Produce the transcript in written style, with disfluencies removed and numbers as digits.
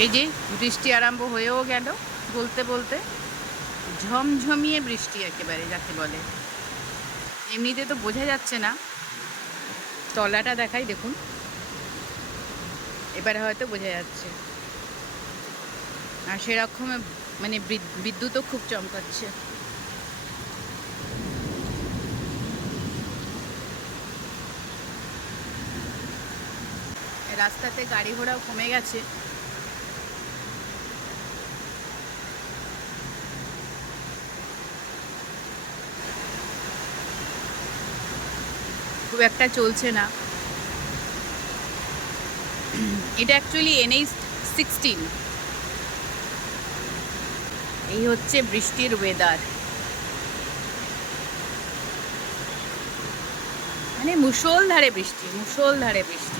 এই যে বৃষ্টি আরম্ভ হয়েও গেল বলতে বলতে। ঝমঝমিয়ে বৃষ্টি একেবারে যাকে বলে। এমনিতে তো বোঝা যাচ্ছে না, তলাটা দেখাই দেখুন, এবারে হয়তো বোঝা যাচ্ছে। আর সেরকম মানে বিদ্যুৎও খুব চমকাচ্ছে। রাস্তাতে গাড়ি ঘোড়াও কমে গেছে। খুব একটা চলছে না। এটা অ্যাকচুয়ালি NH-16। এই হচ্ছে বৃষ্টির ওয়েদার, মানে মুষলধারে বৃষ্টি, মুষলধারে বৃষ্টি।